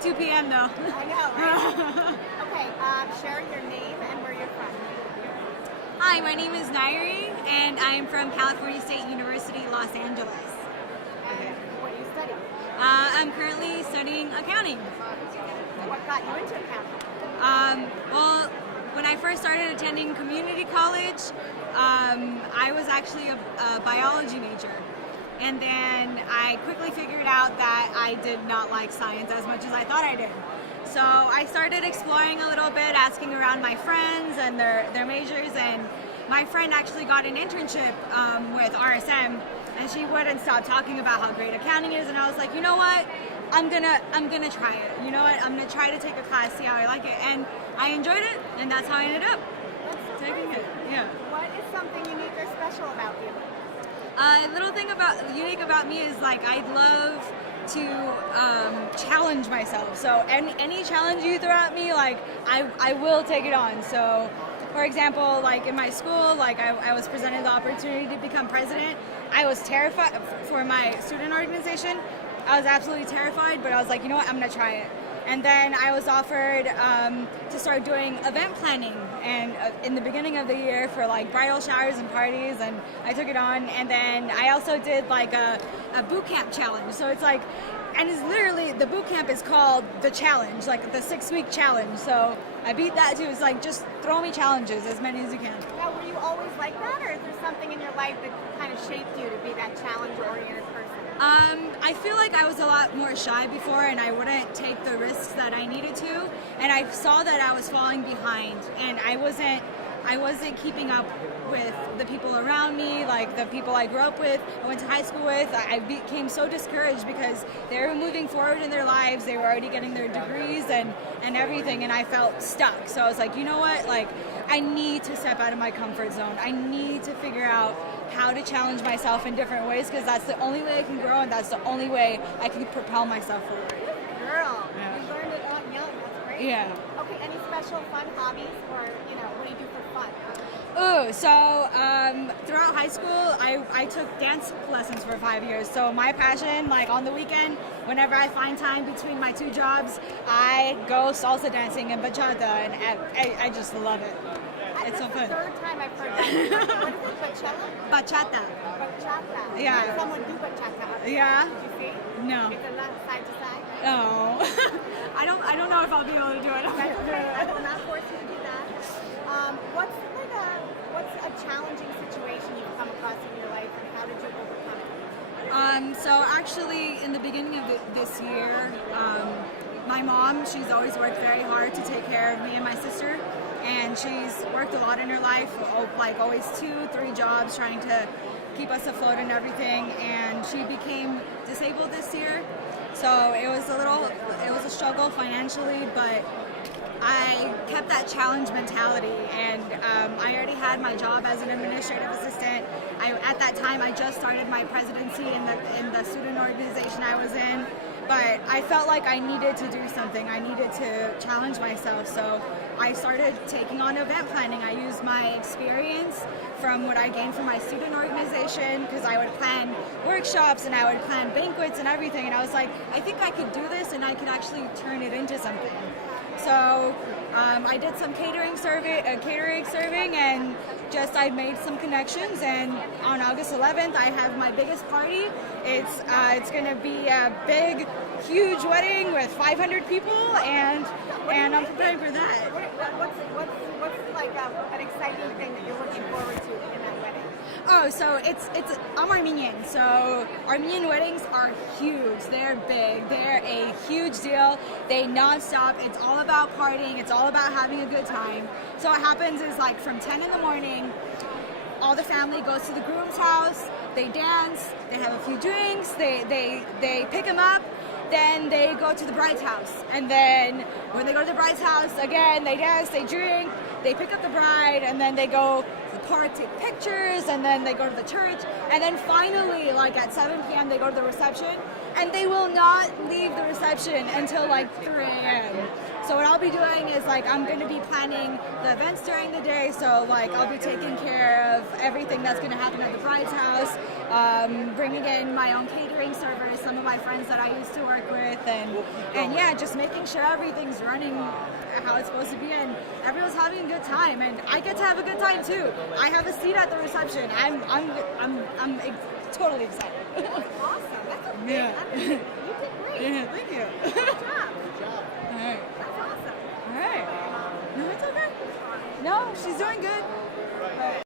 2 p.m. though. I know, right? Okay, share your name and where you're from. Hi, my name is Nairi, and I'm from California State University, Los Angeles. And what do you study? I'm currently studying accounting. What got you into accounting? Well, when I first started attending community college, I was actually a biology major. And then I quickly figured out that I did not like science as much as I thought I did. So I started exploring a little bit, asking around my friends and their majors, and my friend actually got an internship with RSM, and she wouldn't stop talking about how great accounting is, and I was like, you know what? I'm gonna try it. You know what? I'm gonna try to take a class, see how I like it, and I enjoyed it, and that's how I ended up taking it. Yeah. What is something unique or special about you? A little thing unique about me is like I love to challenge myself. So any challenge you throw at me, like I will take it on. So, for example, like in my school, like I was presented the opportunity to become president. I was terrified for my student organization. I was absolutely terrified, but I was like, you know what, I'm gonna try it. And then I was offered to start doing event planning, and in the beginning of the year for like bridal showers and parties, and I took it on. And then I also did like a boot camp challenge. So it's like, and it's literally, the boot camp is called the challenge, like the 6-week challenge. So I beat that too. It's like, just throw me challenges, as many as you can. Now, were you always like that, or is there something in your life that kind of shaped you to be that challenge-oriented person? I feel like I was a lot more shy before, and I wouldn't take the risks that I needed to, and I saw that I was falling behind, and I wasn't keeping up with the people around me, like the people I grew up with, I went to high school with. I became so discouraged because they were moving forward in their lives, they were already getting their degrees and everything, and I felt stuck. So I was like, you know what, like I need to step out of my comfort zone. I need to figure out how to challenge myself in different ways, because that's the only way I can grow, and that's the only way I can propel myself forward. Girl, you learned it young. That's great. Yeah. Okay, any special fun hobbies, or what do you do for fun? Oh, so throughout high school, I took dance lessons for 5 years. So my passion, like on the weekend, whenever I find time between my 2 jobs, I go salsa dancing and bachata, and I just love it. It's so fun. That's the third time I've heard that. What is it? Bachata? Bachata. Bachata. Yeah. Someone do bachata. Yeah. Did you see? No. It's a lot side to side. No. I don't know if I'll be able to do it. That's okay. I will not force you to do that. What's a challenging situation you've come across in your life, and how did you overcome it? So actually, in the beginning of this year, my mom, she's always worked very hard to take care of me and my sister, and she's worked a lot in her life, like always 2-3 jobs trying to keep us afloat and everything, and she became disabled this year. So it was a struggle financially, but I kept that challenge mentality, and I already had my job as an administrative assistant. At that time, I just started my presidency in the student organization I was in, but I felt like I needed to do something. I needed to challenge myself, so I started taking on event planning. I used my experience from what I gained from my student organization, because I would plan workshops and I would plan banquets and everything, and I was like, I think I could do this and I could actually turn it into something. So I did some catering serving, and just I made some connections, and on August 11th I have my biggest party. It's going to be a big, huge wedding with 500 people, and I'm preparing for that. What's like an exciting thing that you're looking forward to in that wedding? Oh, so I'm Armenian, so Armenian weddings are huge. They're big. They're a huge deal. They non-stop. It's all about partying. It's all about having a good time. So what happens is, like, from 10 in the morning, all the family goes to the groom's house. They dance. They have a few drinks. They pick them up. Then they go to the bride's house. And then when they go to the bride's house, again, they dance, they drink, they pick up the bride, and then they go to the park, take pictures, and then they go to the church. And then finally, like at 7 p.m., they go to the reception. And they will not leave the reception until like 3 a.m. So what I'll be doing is like I'm going to be planning the events during the day. So like I'll be taking care of everything that's going to happen at the bride's house, bringing in my own catering servers, some of my friends that I used to work with, and yeah, just making sure everything's running how it's supposed to be, and everyone's having a good time, and I get to have a good time too. I have a seat at the reception. I'm totally excited. Awesome. That's a big Yeah. You did great. Yeah, thank you. Good job. All right. That's awesome. All right. No, it's okay. No, she's doing good.